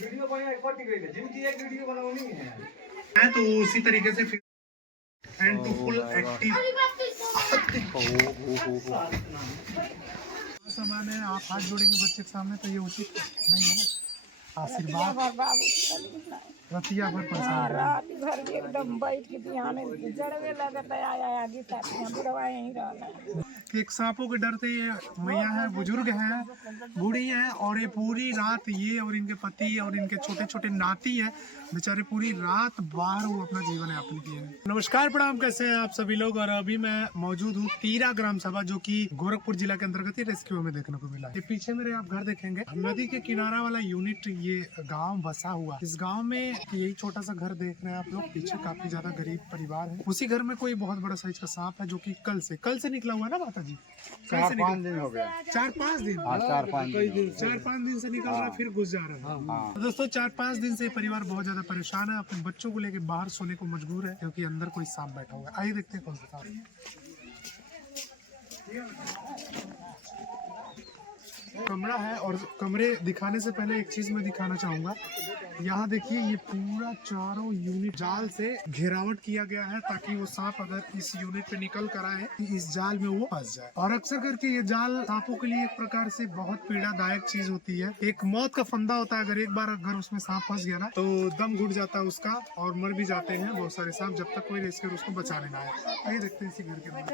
Video बनाया एक पट्टी गई है जिनकी एक वीडियो बनानी है तो उसी तरीके से फिर एंड टू फुल एक्टिव सामान है। आप हाथ जोड़ेंगे बच्चे के सामने तो ये उचित नहीं है ना। आशीर्वाद रतिया भर परेशान रात भर एकदम बैठ के ध्यान जड़वे लगता है आया गीता बुढ़वा यहीं रहना कि एक सांपों के डर से ये मैया है, बुजुर्ग है, बूढ़ी है और ये पूरी रात ये और इनके पति और इनके छोटे छोटे नाती है बेचारे पूरी रात बाहर वो अपना जीवन यापन किए हैं। नमस्कार प्रणाम, कैसे हैं आप सभी लोग। और अभी मैं मौजूद हूँ तीरा ग्राम सभा जो कि गोरखपुर जिला के अंतर्गत रेस्क्यू में देखने को मिला। ये पीछे मेरे आप घर देखेंगे, नदी के किनारा वाला यूनिट ये गाँव बसा हुआ। इस गाँव में यही छोटा सा घर देख रहे हैं आप लोग, पीछे काफी ज्यादा गरीब परिवार है। उसी घर में कोई बहुत बड़ा साइज का सांप है जो कि कल से निकला हुआ है ना माता जी। 4-5 दिन हो गया। 4-5 दिन 4-5 दिन से निकल रहा फिर घुस जा रहा है। तो दोस्तों 4-5 दिन से परिवार बहुत ज्यादा परेशान है, अपने बच्चों को लेकर बाहर सोने को मजबूर है क्योंकि अंदर कोई सांप बैठा हुआ है। आइए देखते हैं कौन सा सांप है। कमरा है और कमरे दिखाने से पहले एक चीज मैं दिखाना चाहूंगा। यहाँ देखिए ये पूरा चारों यूनिट जाल से घेरावट किया गया है ताकि वो सांप अगर इस यूनिट पे निकल कर आए इस जाल में वो फंस जाए। और अक्सर करके ये जाल सांपों के लिए एक प्रकार से बहुत पीड़ादायक चीज होती है, एक मौत का फंदा होता है। अगर एक बार अगर उसमें सांप फंस गया ना तो दम घुट जाता है उसका और मर भी जाते हैं बहुत सारे सांप जब तक कोई रेस्क्यूअर उसको बचाने ना आए। आइए देखते हैं इसी घर के अंदर।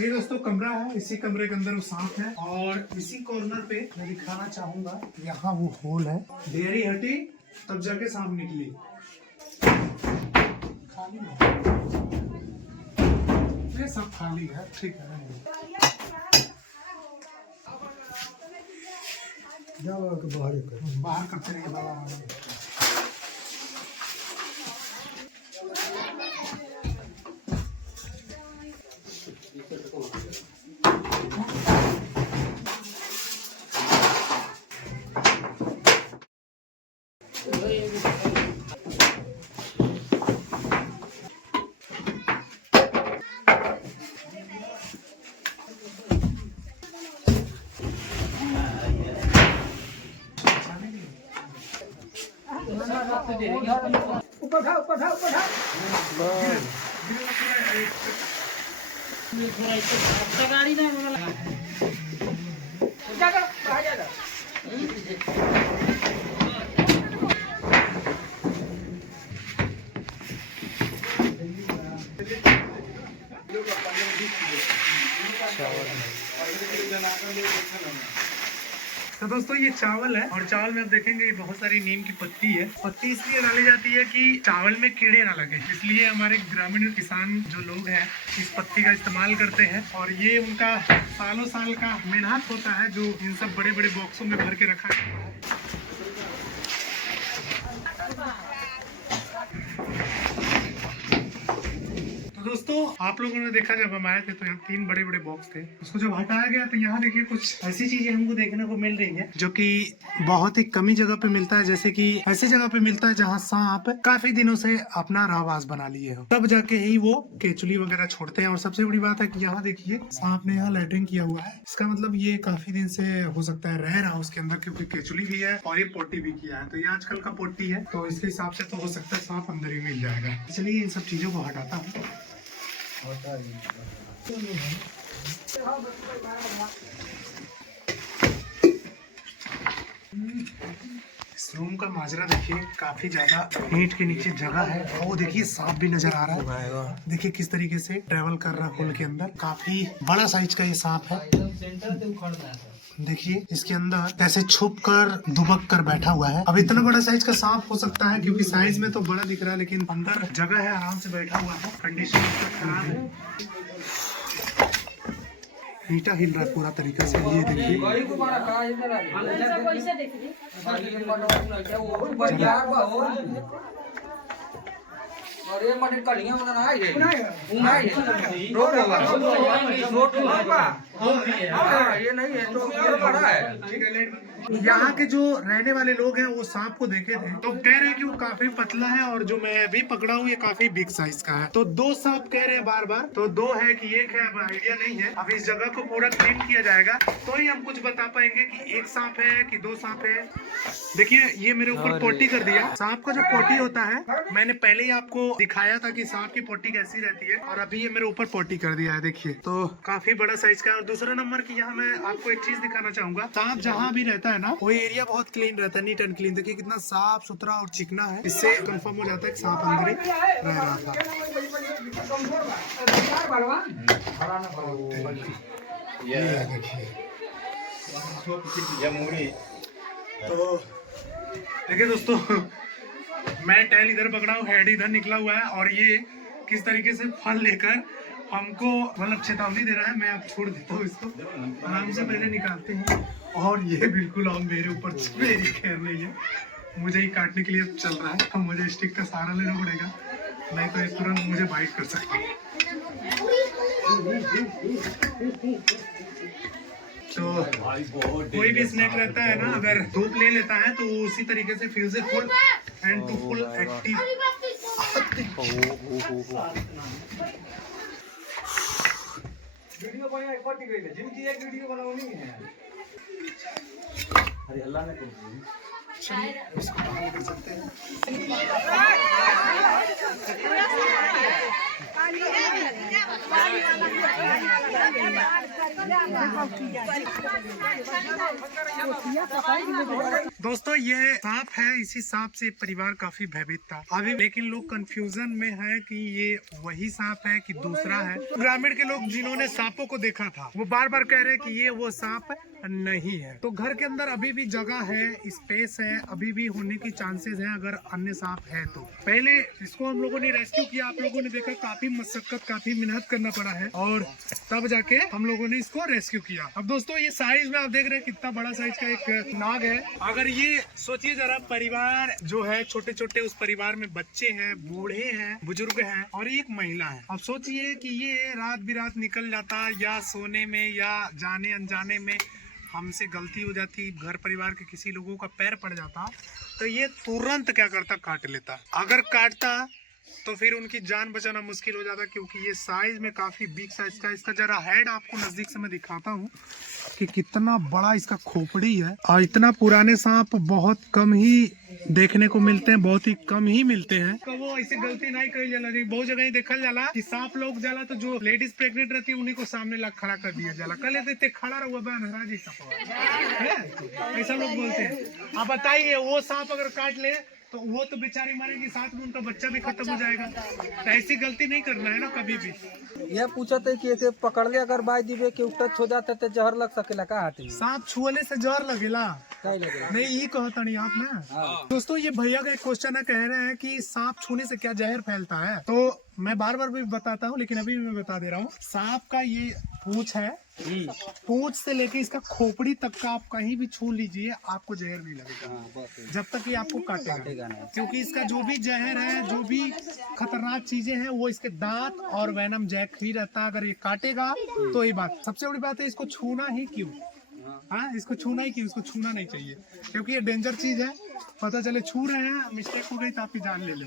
ये दोस्तों कमरा है, इसी कमरे के अंदर वो सांप है और इसी कॉर्नर पे मैं दिखाना चाहूंगा यहाँ वो होल है। देरी हटी तब जाके सांप निकली। खाली है, ये सब खाली है, ठीक है। बाहर करते रहिए बाबा। ऊपर था गाड़ी ना तो दोस्तों ये चावल है और चावल में आप देखेंगे ये बहुत सारी नीम की पत्ती है। पत्ती इसलिए डाली जाती है कि चावल में कीड़े ना लगे, इसलिए हमारे ग्रामीण किसान जो लोग हैं इस पत्ती का इस्तेमाल करते हैं। और ये उनका सालों साल का मेहनत होता है जो इन सब बड़े बड़े बॉक्सों में भर के रखा है। तो दोस्तों आप लोगों ने देखा जब हम आए थे तो यहाँ 3 बड़े बड़े बॉक्स थे, उसको जब हटाया गया तो यहाँ देखिए कुछ ऐसी चीजें हमको देखने को मिल रही है जो कि बहुत ही कमी जगह पे मिलता है। जैसे कि ऐसी जगह पे मिलता है जहाँ सांप काफी दिनों से अपना रहवास बना लिए हो, तब जाके ही वो केचुली वगैरह छोड़ते हैं। और सबसे बड़ी बात है कि यहाँ देखिए सांप ने यहाँ लैट्रिन किया हुआ है, इसका मतलब ये काफी दिन से हो सकता है रह रहा उसके अंदर, क्योंकि केचुली भी है और ये पोटी भी किया है। तो ये आजकल का पोटी है तो इसके हिसाब से तो हो सकता है सांप अंदर ही मिल जाएगा। चलिए इन सब चीजों को हटाता हूँ। इस रूम का माजरा देखिए, काफी ज्यादा ईंट के नीचे जगह है। वो देखिए सांप भी नजर आ रहा है, देखिए किस तरीके से ट्रेवल कर रहा है होल के अंदर। काफी बड़ा साइज का ये सांप है, देखिए इसके अंदर कैसे छुप कर दुबक कर बैठा हुआ है। अब इतना बड़ा साइज का सांप हो सकता है क्योंकि साइज में तो बड़ा दिख रहा है लेकिन अंदर जगह है, आराम से बैठा हुआ है। कंडीशन खराब है, ईटा हिल रहा है पूरा तरीका से। ये देखिए और ये मटे कलियां उना ना है उना है रोड होगा हां ये नहीं है तो ये बड़ा है। यहाँ के जो रहने वाले लोग हैं वो सांप को देखे थे तो कह रहे हैं कि वो काफी पतला है और जो मैं अभी पकड़ा हूँ ये काफी बिग साइज का है। तो 2 सांप कह रहे हैं बार बार, तो 2 है कि 1 है, अब आइडिया नहीं है। अब इस जगह को पूरा क्लीन किया जाएगा तो ही हम कुछ बता पाएंगे कि 1 सांप है कि 2 सांप है। देखिए ये मेरे ऊपर पोटी कर दिया। सांप का जो पोटी होता है मैंने पहले ही आपको दिखाया था कि सांप की पोटी कैसी रहती है, और अभी ये मेरे ऊपर पोटी कर दिया है। देखिए तो काफी बड़ा साइज का है। और दूसरा नंबर की यहाँ मैं आपको एक चीज दिखाना चाहूंगा, सांप जहाँ भी रहता है ना वो एरिया बहुत क्लीन रहता है, नीट एंड क्लीन। देखिए कितना साफ सुथरा और चिकना है, इससे कंफर्म हो जाता है कि सांप अंदर ही रह रहा था। ये देखिए तो देखिए दोस्तों मैं टैल इधर पकड़ा हूँ, हेड इधर निकला हुआ है, और ये किस तरीके से फल लेकर हमको मतलब चेतावनी दे रहा है। मैं अब छोड़ देता हूँ इसको, आराम से पहले निकालते हैं। और ये बिल्कुल अब मेरे ऊपर मेरी खैर नहीं है, मुझे ही काटने के लिए चल रहा है। अब मुझे स्टिक का सहारा लेना पड़ेगा, नहीं तो ये तुरंत मुझे बाइट कर सकता है। तो कोई भी स्नैक रहता है ना, अगर धूप ले लेता है तो वो उसी तरीके से फिर से full and to full active. Video बनाया पट्टी गई है, जिनकी एक वीडियो बनानी है। अरे अल्लाह ने चलिए इसको बाहर लेकर चलते हैं। दोस्तों ये सांप है, इसी सांप से परिवार काफी भयभीत था अभी, लेकिन लोग कंफ्यूजन में है कि ये वही सांप है कि दूसरा है। ग्रामीण के लोग जिन्होंने सांपों को देखा था वो बार बार कह रहे हैं कि ये वो सांप नहीं है। तो घर के अंदर अभी भी जगह है, स्पेस है, अभी भी होने की चांसेस है अगर अन्य सांप है तो। पहले इसको हम लोगों ने रेस्क्यू किया, आप लोगों ने देखा काफी मशक्कत काफी मेहनत करना पड़ा है, और तब जाके हम लोगों ने इसको रेस्क्यू किया। अब दोस्तों ये साइज में आप देख रहे हैं कितना बड़ा साइज का एक नाग है। अगर ये सोचिए जरा, परिवार जो है छोटे छोटे, उस परिवार में बच्चे हैं, बूढ़े हैं, बुजुर्ग हैं और एक महिला है। अब सोचिए कि ये रात बिरात निकल जाता, या सोने में या जाने अनजाने में हमसे गलती हो जाती, घर परिवार के किसी लोगों का पैर पड़ जाता, तो ये तुरंत क्या करता, काट लेता। अगर काटता तो फिर उनकी जान बचाना मुश्किल हो जाता, क्योंकि ये साइज में काफी बिग साइज का। इसका जरा हेड आपको नजदीक से मैं दिखाता हूँ कि कितना बड़ा इसका खोपड़ी है। और इतना पुराने सांप बहुत कम ही देखने को मिलते हैं, बहुत ही कम ही मिलते हैं। वो ऐसे गलती नहीं करी जाला, बहुत जगह ही देखल जाला कि सांप लोग जाला तो जो लेडीज प्रेग्नेंट रहती है उन्हीं को सामने ला खड़ा कर दिया जाला, कल देते खड़ा रहुआ बहन जी सांप, ऐसा लोग बोलते हैं। आप बताइए वो सांप अगर काट ले तो वो तो बेचारी मरेगी, साथ में उनका बच्चा भी खत्म हो जाएगा। तो ऐसी गलती नहीं करना है ना कभी भी। ये पूछा था कि ऐसे पकड़ ले अगर बाई दिवे के टच हो जाता तो जहर लग सकेला का हाथ में? सांप छुअले से जहर लगेला नहीं, ये कहता नहीं आप ना। दोस्तों ये भैया का एक क्वेश्चन है, कह रहे हैं कि सांप छूने से क्या जहर फैलता है। तो मैं बार बार भी बताता हूँ, लेकिन अभी भी मैं बता दे रहा हूँ। सांप का ये पूंछ है, पूंछ से लेके इसका खोपड़ी तक का आप कहीं भी छू लीजिए, आपको जहर नहीं लगेगा जब तक ये आपको काटेगा नहीं। क्योंकि इसका जो भी जहर है, जो भी खतरनाक चीजें हैं, वो इसके दांत और वेनम जैक ही रहता है। अगर ये काटेगा तो ये बात, सबसे बड़ी बात है इसको छूना ही क्यों। हाँ, इसको छूना ही क्यों, इसको छूना नहीं चाहिए क्योंकि ये डेंजर चीज है। पता चले छू रहे हैं, मिस्टेक हो गई तो आपकी जान ले ले।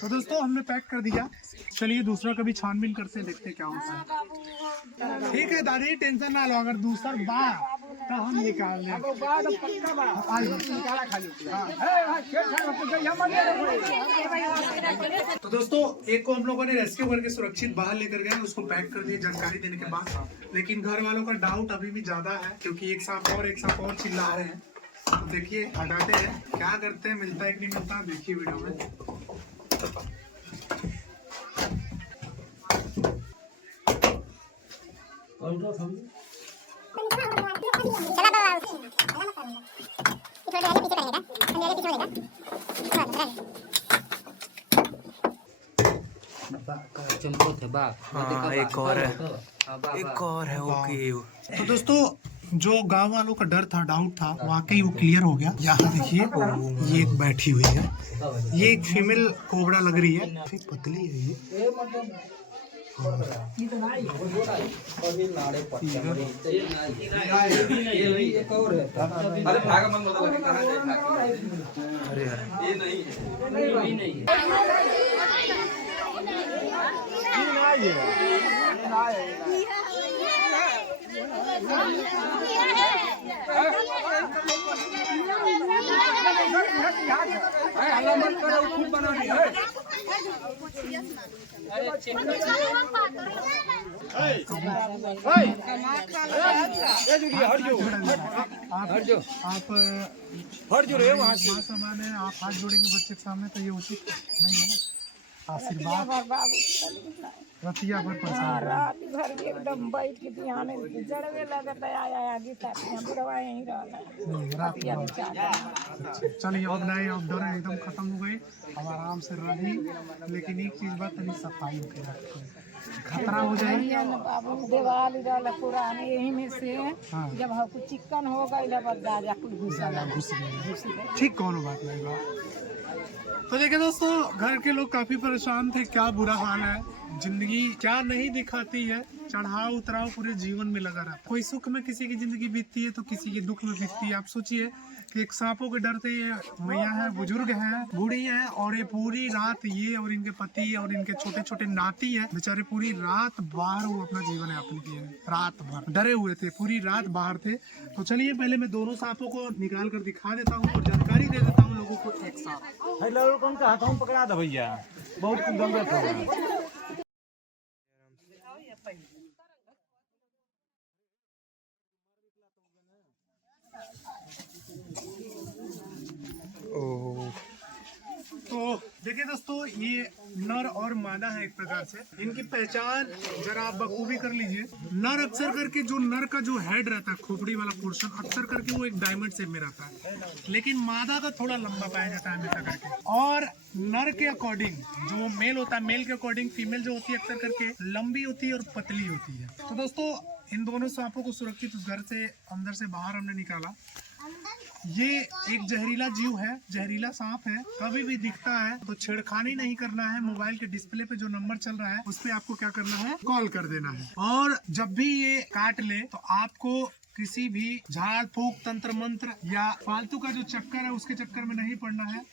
तो दोस्तों हमने पैक कर दिया, चलिए दूसरा कभी छानबीन करते हैं, देखते क्या होता है। ठीक है दादी, टेंशन ना लो, अगर दूसरा बा तो हम निकाल लें। तो दोस्तों एक को हम लोगों ने रेस्क्यू करके सुरक्षित बाहर लेकर गए, उसको पैक कर दिए जानकारी देने के बाद। लेकिन घर वालों का डाउट अभी भी ज्यादा है, क्योंकि एक सांप और चिल्ला रहे हैं। तो देखिए हटाते हैं, क्या करते हैं, मिलता है कि नहीं मिलता, देखिए वीडियो में। चला हाँ, एक और है ओके। तो दोस्तों जो गांव वालों का डर था, डाउट था, वाकई वो क्लियर हो गया। यहाँ देखिए ये एक बैठी हुई है, ये एक फीमेल कोबरा लग रही है, काफी पतली है ये। अरे भागा मन बदल के कहां जाए। अरे ये नहीं हट जो रहे वहाँ सामान है, आप हाथ जोड़ेंगे बच्चे के सामने तो ये उचित नहीं है ना। आशीर्वाद रतिया भर परेशान रात भर भी एकदम बैठ के ध्यान जड़वे लगता है आया गीता बुढ़वा यहीं रहना। चलिए अब नहीं, अब डर एकदम खत्म हो गई, अब आराम से रही। लेकिन एक चीज बात नहीं, सफाई होकर रखी, खतरा हो जाए। बाबू देवाल इधर पुराने यही में से जब हम कुछ चिकन हो गई घुस गए, ठीक कौन बात नहीं बा। तो देखिए दोस्तों, घर के लोग काफी परेशान थे, क्या बुरा हाल है, जिंदगी क्या नहीं दिखाती है, चढ़ाव उतराव पूरे जीवन में लगा रहता है। कोई सुख में किसी की जिंदगी बीतती है तो किसी के दुख में बीतती है। आप सोचिए कि एक सांपों के डर से ये मैया है, बुजुर्ग है, बूढ़ी है, और ये पूरी रात ये और इनके पति और इनके छोटे छोटे नाती है, बेचारे पूरी रात बाहर वो अपना जीवन यापन किए हैं। रात भर डरे हुए थे, पूरी रात बाहर थे। तो चलिए पहले मैं दोनों सांपों को निकाल कर दिखा देता हूँ और जानकारी दे देता हूँ लोगों को एक साथ। कौन का हाथ पकड़ा दो भैया, बहुत गंदा था। तो देखिए दोस्तों, ये नर और मादा है एक प्रकार से। इनकी पहचान जरा आप बखूबी कर लीजिए। नर अक्सर करके जो नर का जो हेड रहता है, खोपड़ी वाला पोर्शन, अक्सर करके वो एक डायमंड शेप में रहता है, लेकिन मादा का थोड़ा लंबा पाया जाता है हमेशा करके। और नर के अकॉर्डिंग जो मेल होता है, मेल के अकॉर्डिंग फीमेल जो होती है अक्सर करके लंबी होती है और पतली होती है। तो दोस्तों इन दोनों सांपों को सुरक्षित उस घर से अंदर से बाहर हमने निकाला। ये एक जहरीला जीव है, जहरीला सांप है, कभी भी दिखता है तो छेड़खानी नहीं करना है। मोबाइल के डिस्प्ले पे जो नंबर चल रहा है उस पे आपको क्या करना है, कॉल कर देना है। और जब भी ये काट ले तो आपको किसी भी झाड़ फूक तंत्र मंत्र या फालतू का जो चक्कर है उसके चक्कर में नहीं पड़ना है।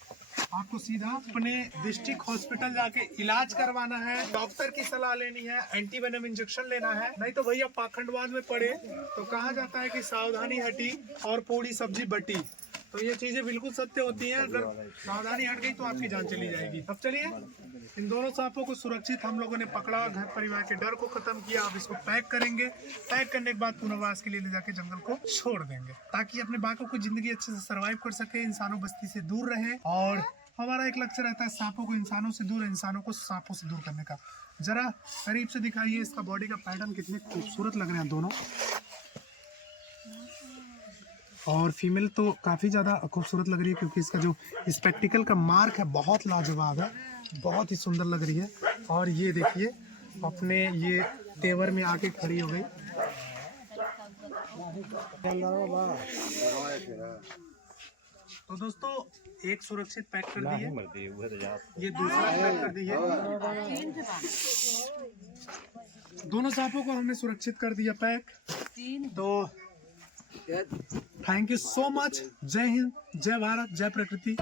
आपको सीधा अपने डिस्ट्रिक्ट हॉस्पिटल जाके इलाज करवाना है, डॉक्टर की सलाह लेनी है, एंटीवेनम इंजेक्शन लेना है। नहीं तो भैया पाखंडवाद में पड़े तो कहा जाता है कि सावधानी हटी और पूरी सब्जी बटी। तो ये चीजें बिल्कुल सत्य होती हैं। अगर सावधानी हट गई तो आपकी जान चली जाएगी। अब चलिए इन दोनों सांपों को सुरक्षित हम लोगों ने पकड़ा, घर परिवार के डर को खत्म किया। अब इसको पैक करेंगे, पैक करने के बाद पुनर्वास के लिए ले जाके जंगल को छोड़ देंगे, ताकि अपने बाकों को जिंदगी अच्छे से सर्वाइव कर सके, इंसानों बस्ती से दूर रहे। और हमारा एक लक्ष्य रहता है सांपों को इंसानों से दूर, इंसानों को सांपों से दूर करने का। जरा करीब से दिखाइए, इसका बॉडी का पैटर्न कितने खूबसूरत लग रहे हैं दोनों। और फीमेल तो काफ़ी ज़्यादा खूबसूरत लग रही है, क्योंकि इसका जो स्पेक्टिकल का मार्क है बहुत लाजवाब है, बहुत ही सुंदर लग रही है। और ये देखिए अपने ये तेवर में आके खड़ी हो गई। तो दोस्तों एक सुरक्षित पैक कर दी है, ये दूसरा पैक कर दी है। दोनों सांपों को हमने सुरक्षित कर दिया पैक। तो थैंक यू सो मच। जय हिंद, जय भारत, जय प्रकृति।